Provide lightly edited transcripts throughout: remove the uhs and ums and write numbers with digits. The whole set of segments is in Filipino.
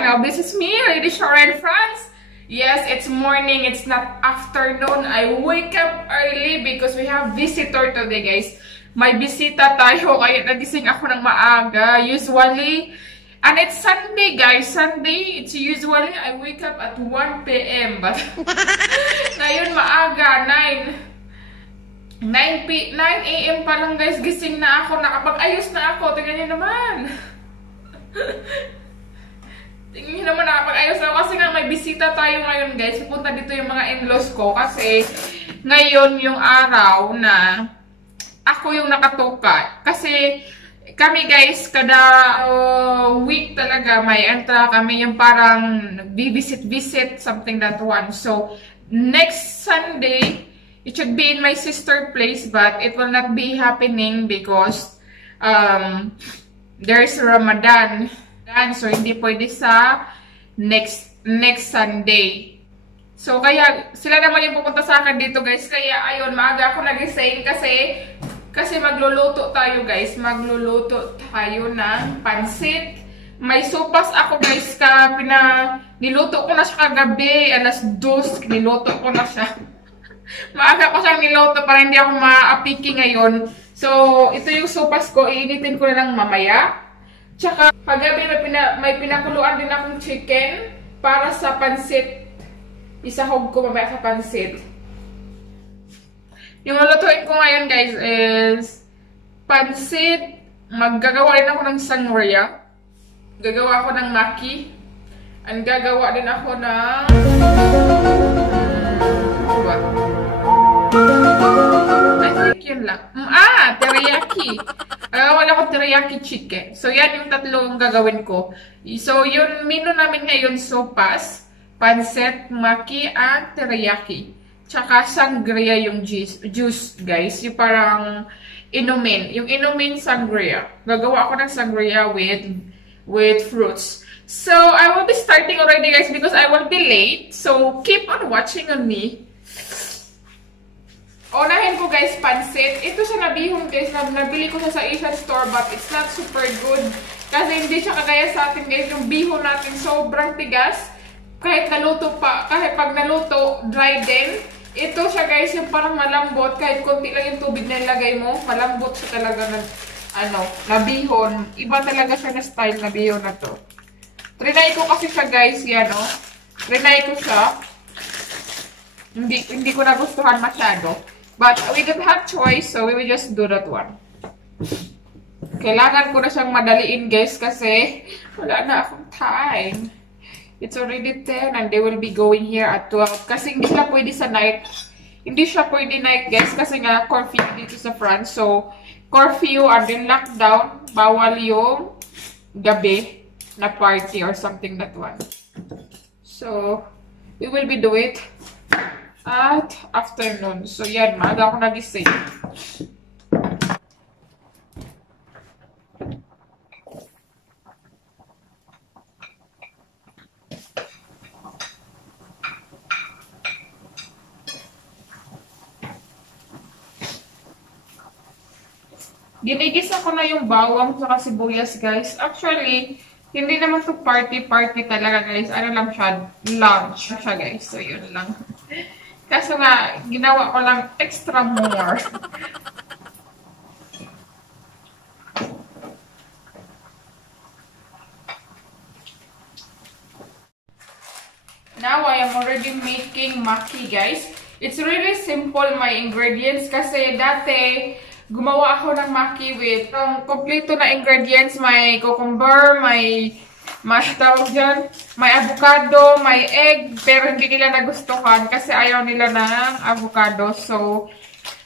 channel. This is me, Lady Sharon France. Yes, it's morning, it's not afternoon. I wake up early because we have visitor today, guys. May bisita tayo, kaya nagising ako ng maaga. Usually, and it's Sunday, guys. Sunday, it's usually I wake up at 1 p.m. But ngayon maaga, 9 a.m. pa lang, guys. Gising na ako, nakapag-ayos na ako. Tingnan niyo naman. Tingnan niyo naman, nakapag-ayos na ako. Kasi nga may bisita tayo ngayon, guys. Pupunta dito yung mga in-laws ko. Kasi ngayon yung araw na ako yung nakatuka. Kasi kami, guys, kada week talaga may entra kami yung parang visit, something that one. So, next Sunday, it should be in my sister place, but it will not be happening because there's Ramadan. So, hindi pwede sa next Sunday. So, kaya sila naman yung pupunta sa akin dito, guys. Kaya, ayun, maaga ako nagising kasi magluluto tayo, guys. Magluluto tayo ng pansit. May sopas ako, guys. Niluto ko na siya kagabi. Alas 2, niluto ko na siya. Maaga ko siyang niluto para hindi ako maapiki ngayon. So, ito yung sopas ko. Iinitin ko na lang mamaya. Tsaka, kagabi may pinakuluan din akong chicken para sa pansit. Isahog ko mamaya sa pansit. Yung lulutuin ko ngayon, guys, is pansit. Maggagawa rin ako ng sangria. Gagawa ako ng maki. And gagawa din ako ng I think yun lang. Teriyaki. Wala ko teriyaki chicken. So, yan yung tatlong gagawin ko. So, yung menu namin ngayon, sopas, pansit, maki, at teriyaki. Tsaka sangria yung juice, guys. Yung parang inumin. Yung inumin sangria. Gagawa ako ng sangria with fruits. So, I will be starting already, guys, because I will be late. So, keep on watching on me. Unahin ko, guys, pansit. Ito siya nabihon, guys. Nabili ko siya sa Asian store, but it's not super good. Kasi hindi siya kagaya sa atin, guys. Yung bihon natin sobrang tigas. Kahit naluto pa, kahit pag naluto, dry din. Ito siya, guys, yung parang malambot. Kahit konti lang yung tubig na ilagay mo, malambot siya talaga na bihon. Iba talaga siya na style na bihon na to. Trinay ko kasi siya, guys, yan, o. Trinay ko siya. Hindi ko nagustuhan masyado. But we don't have choice, so we will just do that one. Kailangan ko na siyang madaliin, guys, kasi wala na akong time. It's already 10 and they will be going here at 12. Kasi hindi siya pwede sa night. Hindi siya pwede night, guys, kasi nga curfew dito sa France. So, curfew and then lockdown. Bawal yung gabi na party or something that one. So, we will be doing it at afternoon. So, yan. Maaga ako nagising. Ginigisa ko na yung bawang sa sibuyas, guys. Actually, hindi naman to party talaga, guys. Ano lang siya? Lunch siya, guys. So, yun lang. Kaso nga, ginawa ko lang extra more. Now, I am already making maki, guys. It's really simple, my ingredients. Kasi dati, gumawa ako ng maki with kompleto na ingredients. May cucumber, may tawag dyan, may avocado, may egg, pero hindi nila nagustuhan kasi ayaw nila ng avocado. So,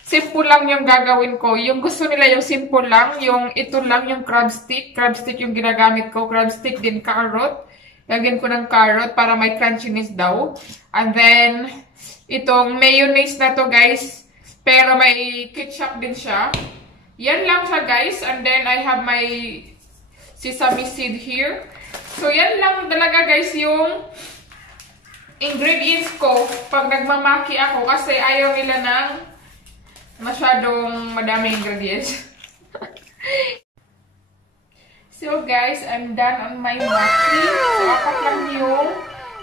simple lang yung gagawin ko. Yung gusto nila yung simple lang, yung ito lang yung crab stick. Crab stick yung ginagamit ko. Crab stick din carrot. Lagyan ko ng carrot para may crunchiness daw. And then, itong mayonnaise na to, guys. Pero may ketchup din siya. Yan lang siya, guys. And then, I have my sesame seed here. So, yan lang talaga, guys, yung ingredients ko pag nagmamaki ako kasi ayaw nila ng masyadong madaming ingredients. So guys, I'm done on my maki. So apat lang yung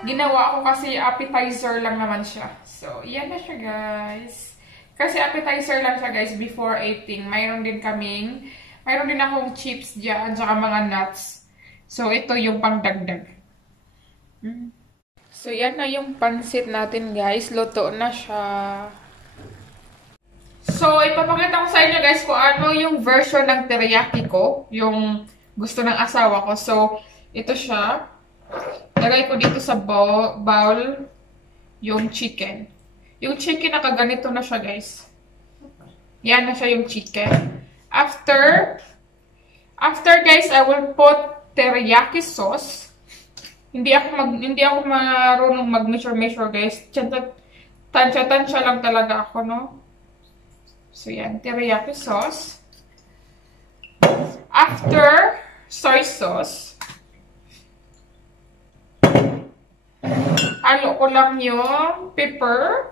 ginawa ko kasi appetizer lang naman siya. So, yan na siya guys. Kasi appetizer lang siya guys before eating. Mayroon din akong chips dyan, tsaka mga nuts. So, ito yung pangdagdag. So, yan na yung pansit natin guys. Luto na siya. So, ipapakita ko sa inyo guys kung ano yung version ng teriyaki ko. Yung gusto ng asawa ko. So, ito siya. Lagay ko dito sa bowl yung chicken. Yung chicken nakaganito na siya guys. Yan na siya yung chicken. After guys, I will put teriyaki sauce. Hindi ako marunong mag-measure guys. Tansya lang talaga ako, no? So yan, teriyaki sauce. After, soy sauce. Halo ko lang yung pepper.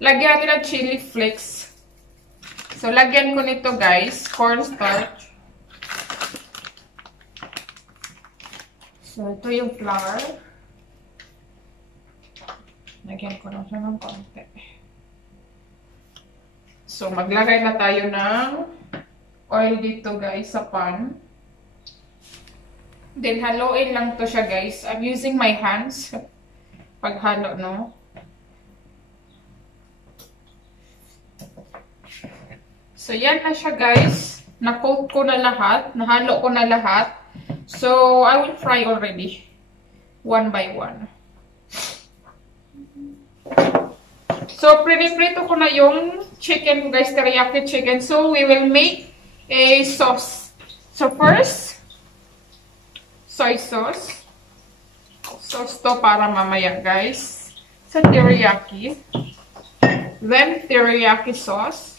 Lagyan natin ng chili flakes. So, lagyan ko nito guys, cornstarch. So, ito yung flour. Lagyan ko lang siya ng konti. So, maglagay na tayo ng oil dito guys sa pan. Then, haluin lang to siya guys. I'm using my hands. Paghalo, no? So, yan na siya guys. Na-coat ko na lahat. Nahalo ko na lahat. So, I will fry already. One by one. So, prito ko na yung chicken guys. Teriyaki chicken. So, we will make a sauce. So, first, soy sauce. Sauce to para mamaya guys. Sa teriyaki. Then, teriyaki sauce.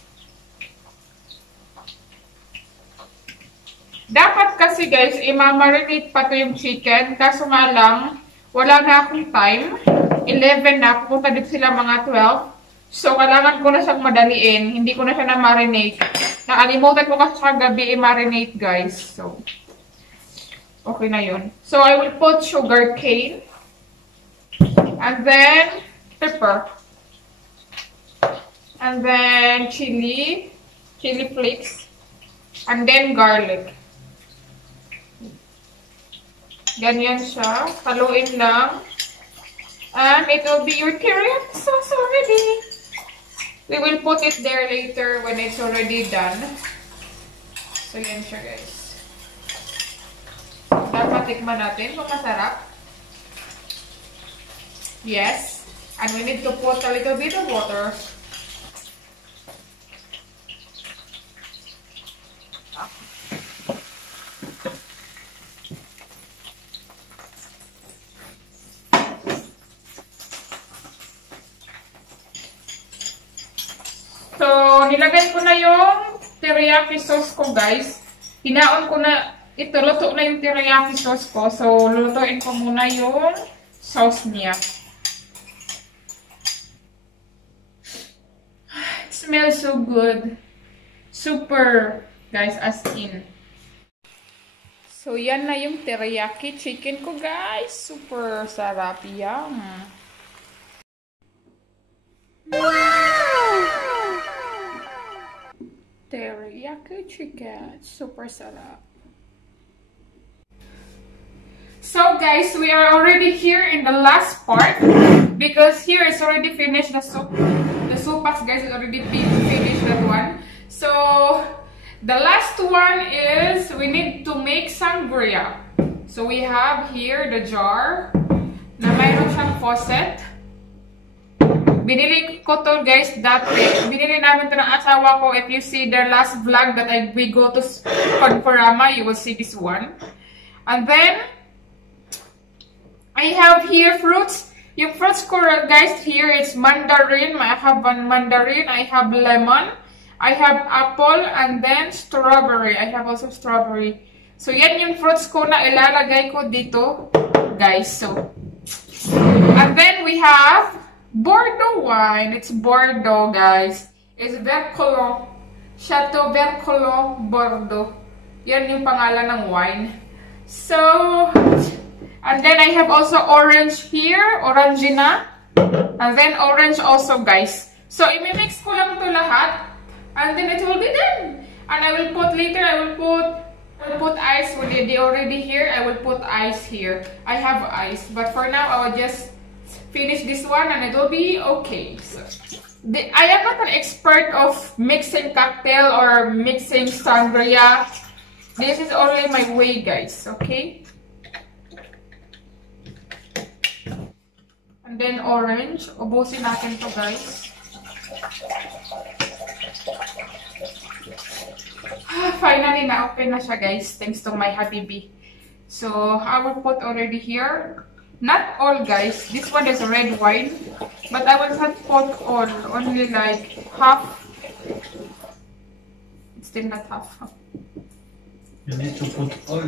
Dapat kasi guys, i-marinate pa to yung chicken. Kaso nga lang, wala na akong time. 11 na, pupunta dito sila mga 12. So, kailangan ko na siyang madaliin. Hindi ko na siya na-marinate. Nakalimutan ko kasi kagabi i-marinate guys. So, okay na yun. So, I will put sugar cane. And then, pepper. And then, chili flakes. And then, garlic. Ganyan siya. Haluin lang. And it will be your teriyaki sauce already. We will put it there later when it's already done. So, yan siya guys. Dapat tikman natin kung masarap. Yes. And we need to put a little bit of water. So, nilagay ko na yung teriyaki sauce ko, guys. Hinaon ko na, ito, luto na yung teriyaki sauce ko. So, lulutuin ko muna yung sauce niya. It smells so good. Super, guys, as in. So, yan na yung teriyaki chicken ko, guys. Super sarap. Yum. Teriyaki chicken. Super sarap. So guys, we are already here in the last part because here is already finished the soup. The sopas guys is already finished that one. So the last one is we need to make sangria. So we have here the jar na mayroon siyang faucet. Binili ko to guys dati. Binili namin to ng asawa ko. If you see the last vlog that we go to Conforama, you will see this one. And then, I have here fruits. Yung fruits ko guys here is mandarin. I have one mandarin. I have lemon. I have apple. And then strawberry. I have also strawberry. So yan yung fruits ko na ilalagay ko dito guys. So, and then we have Bordeaux wine. It's Bordeaux, guys. It's Vercolon. Chateau Vercolon Bordeaux. Yan yung pangalan ng wine. So, and then I have also orange here, Orangina. And then orange also, guys. So, imimix ko lang to lahat. And then it will be done. And I will put later, I will put ice when they already here. I will put ice here. I have ice. But for now, I will just finish this one and it will be okay. So, I am not an expert of mixing cocktail or mixing sangria. This is only my way, guys. Okay? And then orange. Ubusin natin to, guys. Finally, na-open na siya, guys. Thanks to my Habibi. So, I will put already here. Not all, guys. This one is red wine. But I will not put all. Only like half. It's still not half. You need to put all.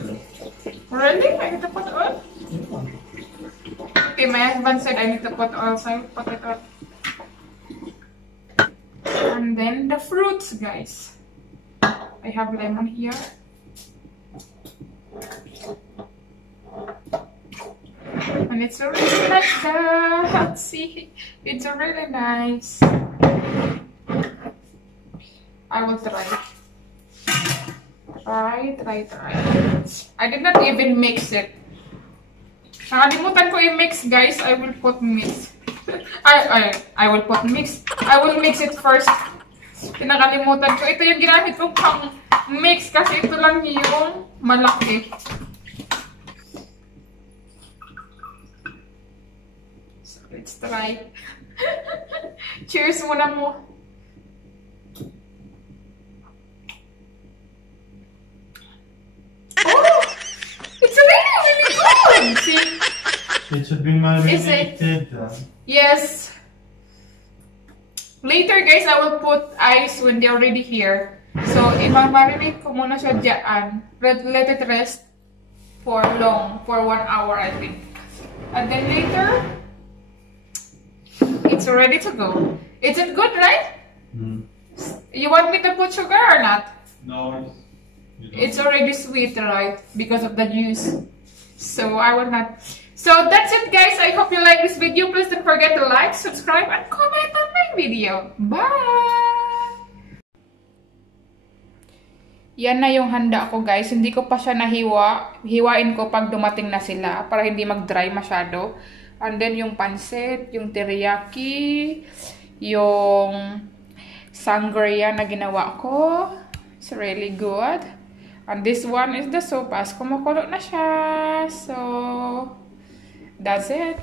Really? I need to put all? Yeah. Okay, my husband said I need to put all, so I put it all. And then the fruits, guys. I have lemon here. And it's really like that. See, it's really nice. I will try. Try. I did not even mix it. Nakalimutan ko i-mix, guys. I will put mix. I will put mix. I will mix it first. Pinakalimutan ko. Ito yung ginamit ko pang mix kasi ito lang yung malaki. So, let's try. Cheers muna mo. Oh! It's really good! See? It should be marinated. Yes. Later, guys, I will put ice when they're already here. So, i-marinate ko muna siya dyan. Let it rest for long. For 1 hour, I think. And then later, it's ready to go. Is it good, right? Mm. You want me to put sugar or not? No. It's already sweet, right? Because of the juice. So, I will not... So, that's it, guys. I hope you like this video. Please don't forget to like, subscribe, and comment on my video. Bye! Yan na yung handa ko, guys. Hindi ko pa siya nahiwa. Hiwain ko pag dumating na sila para hindi mag-dry masyado. And then, yung pansit, yung teriyaki, yung sangria na ginawa ko. It's really good. And this one is the sopas. Kumukulo na siya. So... that's it.